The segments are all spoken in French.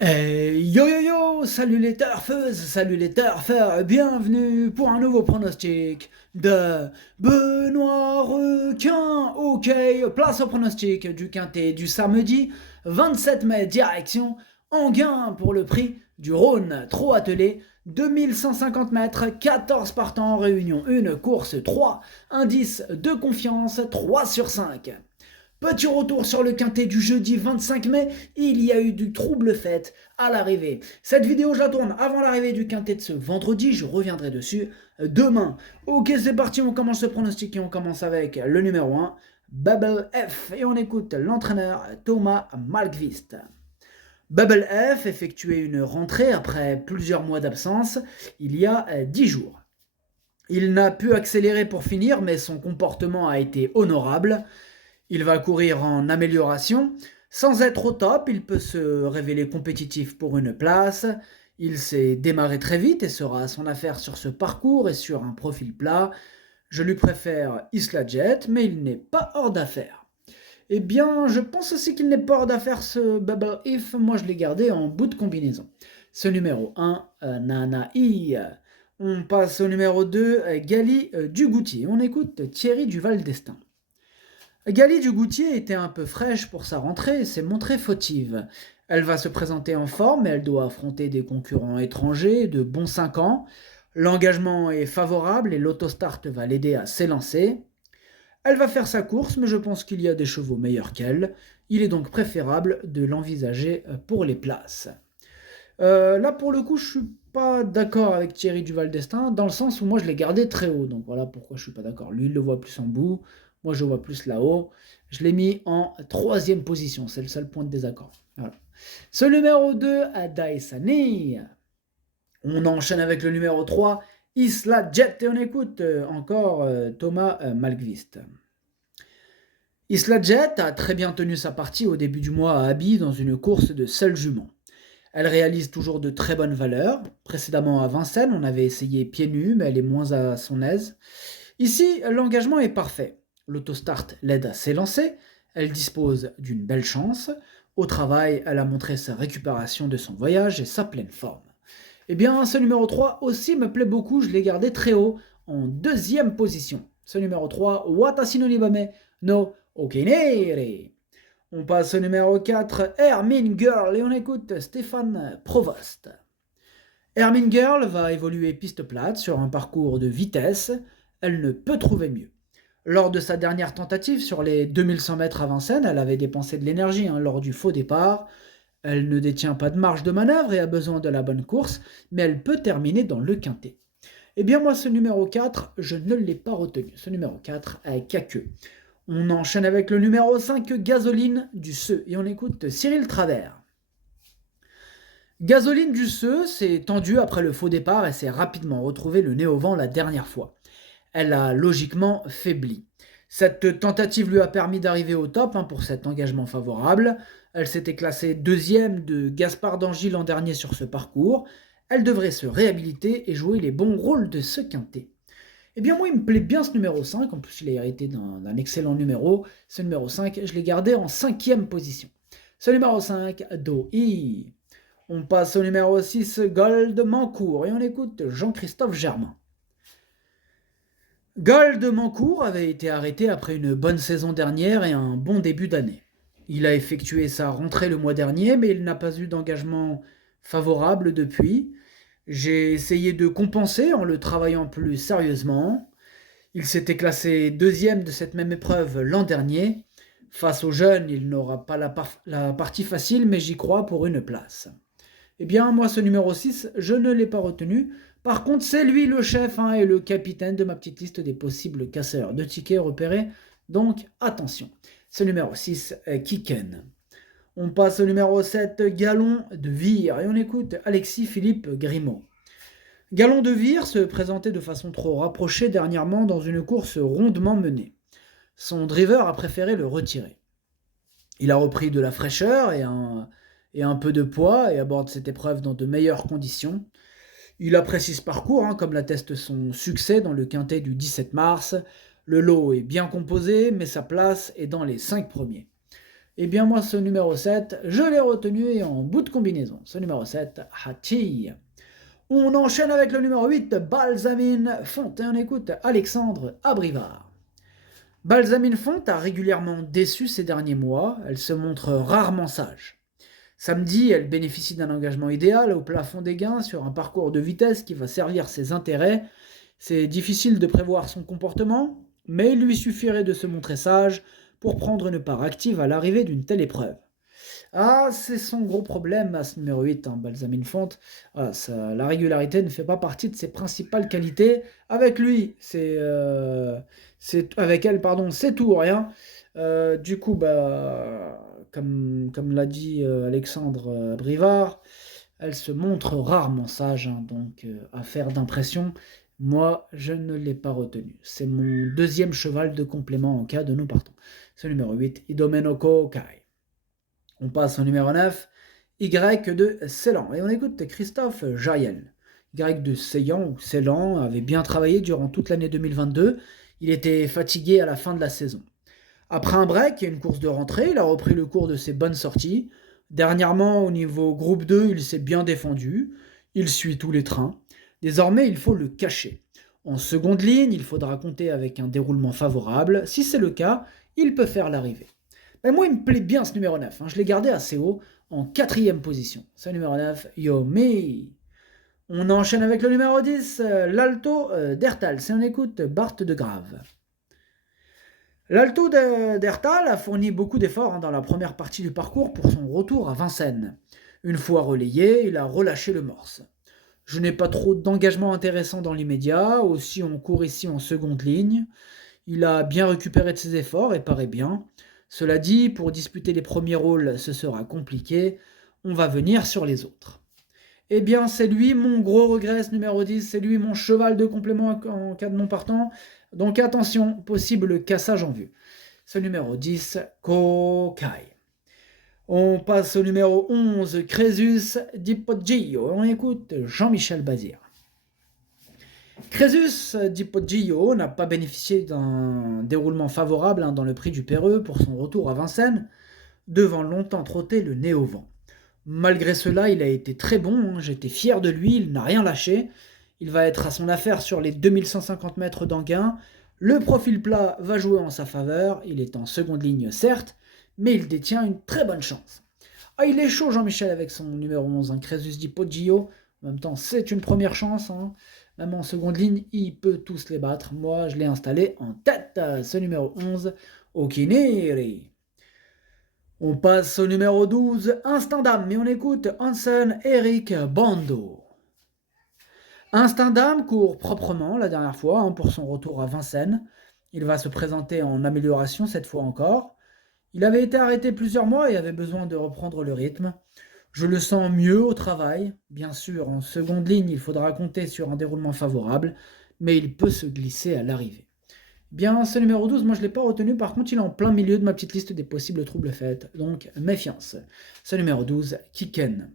Yo yo yo, salut les turfeuses, salut les turfeurs, bienvenue pour un nouveau pronostic de Benoît Requin. Ok, place au pronostic du quintet du samedi 27 mai, direction Enghien pour le prix du Rhône. Trop attelé, 2150 mètres, 14 partants en réunion, une course 3, indice de confiance 3 sur 5. Petit retour sur le quintet du jeudi 25 mai, il y a eu du trouble fait à l'arrivée. Cette vidéo, je la tourne avant l'arrivée du quintet de ce vendredi, je reviendrai dessus demain. Ok, c'est parti, on commence le pronostic et on commence avec le numéro 1, Bubble F, et on écoute l'entraîneur Thomas Malmqvist. Bubble F effectuait une rentrée après plusieurs mois d'absence, il y a 10 jours. Il n'a pu accélérer pour finir, mais son comportement a été honorable. Il va courir en amélioration. Sans être au top, il peut se révéler compétitif pour une place. Il s'est démarré très vite et sera à son affaire sur ce parcours et sur un profil plat. Je lui préfère Isla Jet, mais il n'est pas hors d'affaire. Eh bien, je pense aussi qu'il n'est pas hors d'affaire ce Bubble If. Moi, je l'ai gardé en bout de combinaison. Ce numéro 1, Nanaï. On passe au numéro 2, Gali Dugoutier. On écoute Thierry Duval d'Estaing. Gali Dugoutier était un peu fraîche pour sa rentrée et s'est montrée fautive. Elle va se présenter en forme, mais elle doit affronter des concurrents étrangers de bons 5 ans. L'engagement est favorable et l'autostart va l'aider à s'élancer. Elle va faire sa course, mais je pense qu'il y a des chevaux meilleurs qu'elle. Il est donc préférable de l'envisager pour les places. Là, pour le coup, je suis pas d'accord avec Thierry Duval d'Estaing, dans le sens où moi je l'ai gardé très haut. Donc voilà pourquoi je suis pas d'accord. Lui, il le voit plus en bout. Moi, je le vois plus là-haut. Je l'ai mis en troisième position. C'est le seul point de désaccord. Voilà. Ce numéro 2, Daisani. On enchaîne avec le numéro 3, Isla Jet. Et on écoute encore Thomas Malmqvist. Isla Jet a très bien tenu sa partie au début du mois à Abi dans une course de seul jument. Elle réalise toujours de très bonnes valeurs. Précédemment à Vincennes, on avait essayé pieds nus, mais elle est moins à son aise. Ici, l'engagement est parfait. L'autostart l'aide à s'élancer. Elle dispose d'une belle chance. Au travail, elle a montré sa récupération de son voyage et sa pleine forme. Eh bien, ce numéro 3 aussi me plaît beaucoup. Je l'ai gardé très haut, en deuxième position. Ce numéro 3, Watashi no Nibame no Okinere. On passe au numéro 4, Hermine Girl, et on écoute Stéphane Provost. Hermine Girl va évoluer piste plate sur un parcours de vitesse. Elle ne peut trouver mieux. Lors de sa dernière tentative sur les 2100 mètres à Vincennes, elle avait dépensé de l'énergie lors du faux départ. Elle ne détient pas de marge de manœuvre et a besoin de la bonne course, mais elle peut terminer dans le quintet. Eh bien moi, ce numéro 4, je ne l'ai pas retenu. Ce numéro 4 est caqueux. On enchaîne avec le numéro 5, Gasoline du Seu, et on écoute Cyril Travers. Gasoline du Seu s'est tendue après le faux départ et s'est rapidement retrouvée le nez au vent la dernière fois. Elle a logiquement faibli. Cette tentative lui a permis d'arriver au top pour cet engagement favorable. Elle s'était classée deuxième de Gaspard d'Angy l'an dernier sur ce parcours. Elle devrait se réhabiliter et jouer les bons rôles de ce quintet. Eh bien moi il me plaît bien ce numéro 5, en plus il a hérité d'un excellent numéro. Ce numéro 5, je l'ai gardé en cinquième position. Ce numéro 5, Do-I. On passe au numéro 6, Gold Mancourt, et on écoute Jean-Christophe Germain. Gold Mancourt avait été arrêté après une bonne saison dernière et un bon début d'année. Il a effectué sa rentrée le mois dernier, mais il n'a pas eu d'engagement favorable depuis. J'ai essayé de compenser en le travaillant plus sérieusement. Il s'était classé deuxième de cette même épreuve l'an dernier. Face aux jeunes, il n'aura pas la partie facile, mais j'y crois pour une place. Eh bien, moi, ce numéro 6, je ne l'ai pas retenu. Par contre, c'est lui le chef et le capitaine de ma petite liste des possibles casseurs de tickets repérés. Donc, attention. Ce numéro 6, Kiken. On passe au numéro 7, Galon de Vire, et on écoute Alexis-Philippe Grimaud. Galon de Vire se présentait de façon trop rapprochée dernièrement dans une course rondement menée. Son driver a préféré le retirer. Il a repris de la fraîcheur et un peu de poids et aborde cette épreuve dans de meilleures conditions. Il apprécie ce parcours, comme l'atteste son succès dans le quintet du 17 mars. Le lot est bien composé, mais sa place est dans les 5 premiers. Eh bien moi ce numéro 7, je l'ai retenu et en bout de combinaison. Ce numéro 7, Hachi. On enchaîne avec le numéro 8, Balsamine Font. Et on écoute Alexandre Abrivard. Balsamine Font a régulièrement déçu ces derniers mois. Elle se montre rarement sage. Samedi, elle bénéficie d'un engagement idéal au plafond des gains sur un parcours de vitesse qui va servir ses intérêts. C'est difficile de prévoir son comportement, mais il lui suffirait de se montrer sage pour prendre une part active à l'arrivée d'une telle épreuve. Ah, c'est son gros problème à ce numéro 8, Balsamine Font. Ah, la régularité ne fait pas partie de ses principales qualités. Avec lui, avec elle, pardon, c'est tout ou rien. Du coup, comme l'a dit Alexandre Brivard, elle se montre rarement sage, donc affaire d'impression. Moi, je ne l'ai pas retenu. C'est mon deuxième cheval de complément en cas de nous partons. C'est le numéro 8, Idomenoko Kai. On passe au numéro 9, Y de Ceylan. Et on écoute Christophe Jaël. Y de Ceylan avait bien travaillé durant toute l'année 2022. Il était fatigué à la fin de la saison. Après un break et une course de rentrée, il a repris le cours de ses bonnes sorties. Dernièrement, au niveau groupe 2, il s'est bien défendu. Il suit tous les trains. Désormais, il faut le cacher. En seconde ligne, il faudra compter avec un déroulement favorable. Si c'est le cas, il peut faire l'arrivée. Ben moi, il me plaît bien ce numéro 9. Je l'ai gardé assez haut, en 4e position. Ce numéro 9, Yomi. On enchaîne avec le numéro 10, l'Alto d'Ertal. Si on écoute Bart de Grave. L'Alto d'Ertal a fourni beaucoup d'efforts dans la première partie du parcours pour son retour à Vincennes. Une fois relayé, il a relâché le morse. Je n'ai pas trop d'engagement intéressant dans l'immédiat, aussi on court ici en seconde ligne. Il a bien récupéré de ses efforts et paraît bien. Cela dit, pour disputer les premiers rôles, ce sera compliqué. On va venir sur les autres. Eh bien, c'est lui mon gros regret, ce numéro 10. C'est lui mon cheval de complément en cas de non partant. Donc attention, possible cassage en vue. Ce numéro 10, Kokai. On passe au numéro 11, Crésus di Poggio. On écoute Jean-Michel Bazir. Crésus di Poggio n'a pas bénéficié d'un déroulement favorable dans le prix du Péreux pour son retour à Vincennes, devant longtemps trotter le nez au vent. Malgré cela, il a été très bon, j'étais fier de lui, il n'a rien lâché. Il va être à son affaire sur les 2150 mètres d'Anguin. Le profil plat va jouer en sa faveur, il est en seconde ligne certes, mais il détient une très bonne chance. Ah, il est chaud Jean-Michel avec son numéro 11, Crésus di Poggio. En même temps, c'est une première chance. Même en seconde ligne, il peut tous les battre. Moi, je l'ai installé en tête, ce numéro 11, Okineri. On passe au numéro 12, Instinct d'âme, mais on écoute Hansen Eric Bando. Instinct d'âme court proprement la dernière fois pour son retour à Vincennes. Il va se présenter en amélioration cette fois encore. Il avait été arrêté plusieurs mois et avait besoin de reprendre le rythme. Je le sens mieux au travail. Bien sûr, en seconde ligne, il faudra compter sur un déroulement favorable, mais il peut se glisser à l'arrivée. Bien, ce numéro 12, moi je ne l'ai pas retenu, par contre il est en plein milieu de ma petite liste des possibles troubles faits, donc méfiance. Ce numéro 12, Kiken.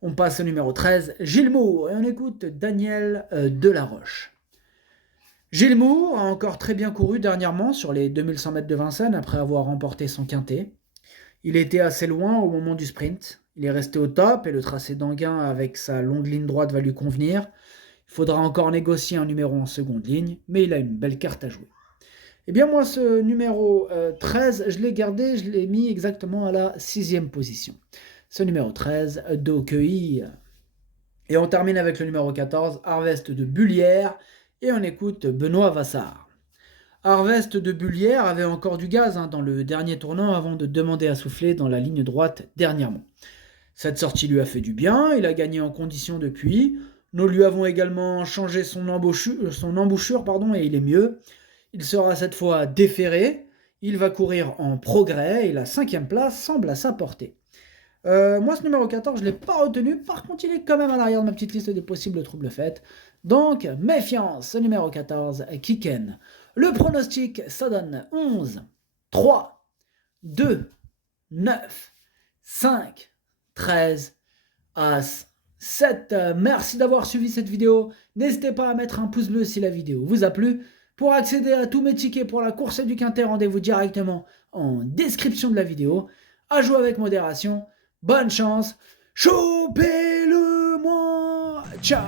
On passe au numéro 13, Gilles Moore, et on écoute Daniel Delaroche. Gilles Moore a encore très bien couru dernièrement sur les 2100 mètres de Vincennes après avoir remporté son quintet. Il était assez loin au moment du sprint, il est resté au top et le tracé d'Anguin avec sa longue ligne droite va lui convenir. Il faudra encore négocier un numéro en seconde ligne, mais il a une belle carte à jouer. Eh bien moi ce numéro 13, je l'ai gardé, je l'ai mis exactement à la 6e position. Ce numéro 13, Dokei. Et on termine avec le numéro 14, Harvest de Bullière, et on écoute Benoît Vassard. Harvest de Bullière avait encore du gaz dans le dernier tournant avant de demander à souffler dans la ligne droite dernièrement. Cette sortie lui a fait du bien, il a gagné en condition depuis. Nous lui avons également changé son embouchure et il est mieux. Il sera cette fois déféré, il va courir en progrès et la 5e place semble à sa portée. Moi ce numéro 14 je ne l'ai pas retenu, par contre il est quand même à l'arrière de ma petite liste des possibles troubles faits. Donc méfiance, ce numéro 14, Kiken. Le pronostic ça donne 11, 3, 2, 9, 5, 13, As, 7. Merci d'avoir suivi cette vidéo. N'hésitez pas à mettre un pouce bleu si la vidéo vous a plu. Pour accéder à tous mes tickets pour la course du Quintet, rendez-vous directement en description de la vidéo. à jouer avec modération. Bonne chance, chopez-le moi, ciao.